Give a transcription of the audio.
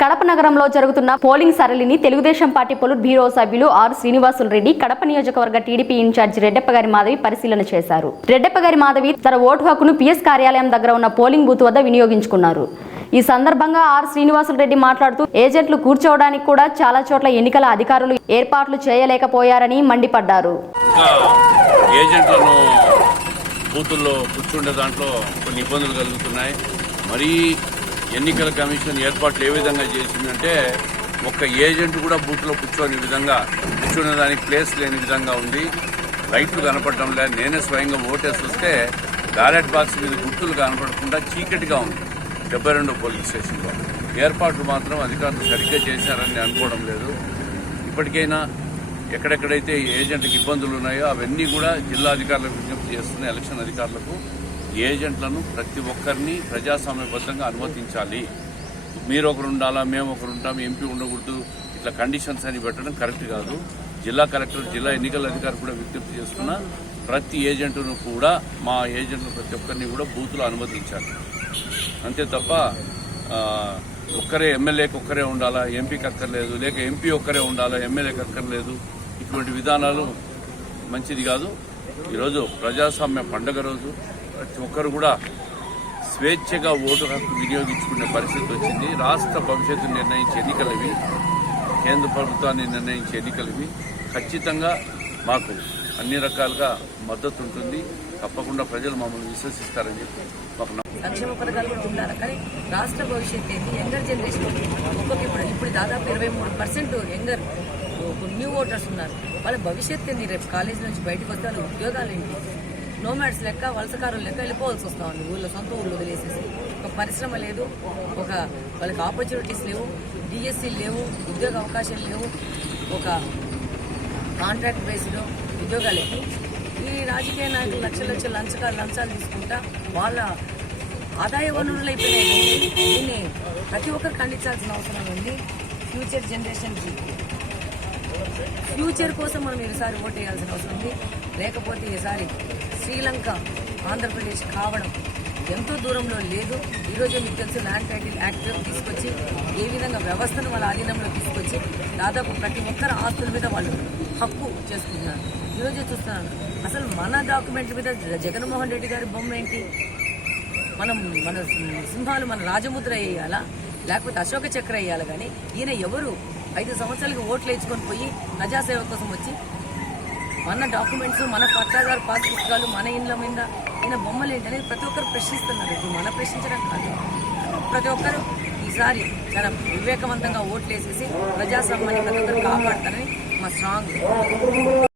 కడప నగరంలో జరుగుతున్న పోలింగ్ సరళిని తెలుగుదేశం పార్టీ పొలిట్ బ్యూరో సభ్యులు ఆర్ శ్రీనివాసులు రెడ్డి కడప నియోజకవర్గ టీడీపీ ఇన్ఛార్జి రెడ్డప్పగారి మాధవి పరిశీలన చేశారు. రెడ్డప్పగారి మాధవి తన ఓటు హక్కును పిఎస్ కార్యాలయం దగ్గర ఉన్న పోలింగ్ బూత్ వద్ద వినియోగించుకున్నారు. ఈ సందర్భంగా ఆర్ శ్రీనివాసులు రెడ్డి మాట్లాడుతూ ఏజెంట్లు కూర్చోవడానికి కూడా చాలా చోట్ల ఎన్నికల అధికారులు ఏర్పాట్లు చేయలేకపోయారని మండిపడ్డారు. ఏజెంట్లను బూతుల్లో కూర్చుండే దాంట్లో కొన్ని ఇబ్బందులు కలుగుతున్నాయి. మరీ ఎన్నికల కమిషన్ ఏర్పాట్లు ఏ విధంగా చేసిందంటే ఒక్క ఏజెంట్ కూడా బూత్లో కూర్చోని విధంగా కూర్చునే దానికి ప్లేస్ లేని విధంగా ఉంది. లైట్లు కనపడటం లేదు. నేనే స్వయంగా ఓటేసి వస్తే బ్యాలెట్ బాక్స్ మీద గుర్తులు కనపడకుండా చీకటిగా ఉంది. డెబ్బై రెండో పోలింగ్ స్టేషన్లో. ఏర్పాట్లు మాత్రం అధికారులు సరిగ్గా చేశారని అనుకోవడం లేదు. ఇప్పటికైనా ఎక్కడెక్కడైతే ఏజెంట్కి ఇబ్బందులు ఉన్నాయో అవన్నీ కూడా జిల్లా అధికారులకు విజ్ఞప్తి చేస్తున్న ఎలక్షన్ అధికారులకు. ఏజెంట్లను ప్రతి ఒక్కరిని ప్రజాస్వామ్యబద్ధంగా అనుమతించాలి. మీరు ఒకరు ఉండాలా మేము ఒకరు ఉంటాం ఎంపీ ఉండకూడదు ఇట్లా కండిషన్స్ అని పెట్టడం కరెక్ట్ కాదు. జిల్లా కలెక్టర్ జిల్లా ఎన్నికల అధికారి కూడా విజ్ఞప్తి చేస్తున్న ప్రతి ఏజెంట్ను కూడా మా ఏజెంట్లు ప్రతి ఒక్కరిని కూడా బూతులు అనుమతించాలి. అంతే తప్ప ఒక్కరే ఎమ్మెల్యేకి ఒక్కరే ఉండాలా ఎంపీకి అక్కర్లేదు లేక ఎంపీ ఒక్కరే ఉండాలా ఎమ్మెల్యేకి అక్కర్లేదు ఇటువంటి విధానాలు మంచిది కాదు. ఈరోజు ప్రజాస్వామ్య పండుగ రోజు ప్రతి ఒక్కరు కూడా స్వేచ్ఛగా ఓటు హక్కు వినియోగించుకునే పరిస్థితి వచ్చింది. రాష్ట్ర భవిష్యత్తు నిర్ణయించే ఎన్నికలవి కేంద్ర ప్రభుత్వాన్ని నిర్ణయించే ఎన్నికలవి ఖచ్చితంగా మాకు అన్ని రకాలుగా మద్దతు ఉంటుంది. తప్పకుండా ప్రజలు మమ్మల్ని విశ్వసిస్తారని చెప్పి మాకు సంక్షేమ పథకాలు కూడా ఉండాలి కానీ రాష్ట్ర భవిష్యత్తు ఏంటి? యంగర్ జనరేషన్ ఒక్కొక్క ఇప్పుడు ఇప్పుడు దాదాపు ఇరవై మూడు పర్సెంట్ యంగర్ న్యూ ఓటర్స్ ఉన్నారు. వాళ్ళ భవిష్యత్తు ఏంటి? రేపు కాలేజీ నుంచి బయటకు వస్తే వాళ్ళ ఉద్యోగాలు ఏంటి? నోమాడ్స్ లెక్క వలసకారులు లెక్క వెళ్ళిపోవాల్సి వస్తా ఉంది ఊళ్ళో సొంత ఊళ్ళో వదిలేసేసి. ఒక పరిశ్రమ లేదు ఒక వాళ్ళకి ఆపర్చునిటీస్ లేవు డిఎస్సీ లేవు ఉద్యోగ అవకాశాలు లేవు ఒక కాంట్రాక్ట్ బేస్డ్ ఉద్యోగాలు. ఈ రాజకీయ నాయకులు లక్షల వచ్చే లంచకాలు లంచాలు తీసుకుంటా వాళ్ళ ఆదాయ వనరులు అయిపోయినాయి. దీన్ని ప్రతి ఒక్కరు ఖండించాల్సిన అవసరం ఉంది. ఫ్యూచర్ జనరేషన్కి ఫ్యూచర్ కోసం మనం ఈసారి ఓటు వేయాల్సిన అవసరం ఉంది. లేకపోతే ఈసారి శ్రీలంక ఆంధ్రప్రదేశ్ కావడం ఎంతో దూరంలో లేదు. ఈరోజే మీకు తెలుసు ల్యాండ్ టైటిల్ యాక్ట్ తీసుకొచ్చి ఏ విధంగా వ్యవస్థను వాళ్ళ ఆధీనంలో తీసుకొచ్చి దాదాపు ప్రతి ఒక్కరి ఆస్తుల మీద వాళ్ళు హక్కు చేసుకుంటున్నారు. ఈరోజే చూస్తున్నాను. అసలు మన డాక్యుమెంట్ మీద జగన్మోహన్ రెడ్డి గారి బొమ్మ ఏంటి? మనం మన సింహాలు మన రాజముద్ర వేయాలా? లేకపోతే అశోక చక్ర వేయాలి కానీ ఈయన ఎవరు? ఐదు సంవత్సరాలకి ఓట్లు వేసుకొని పోయి ప్రజాసేవ కోసం వచ్చి మన డాక్యుమెంట్స్ మన పట్టాదారు పాస్ పుస్తకాలు మన ఇండ్ల మీద ఈయన బొమ్మలు ఏంటనేది ప్రతి ఒక్కరు ప్రశ్నిస్తున్నారు. ఇప్పుడు మన ప్రశ్నించడం కాదు. ప్రతి ఒక్కరు ఈసారి చాలా వివేకవంతంగా ఓట్లు వేసేసి ప్రజాస్వామ్యాన్ని ప్రతి ఒక్కరు కాపాడతారని మా స్ట్రాంగ్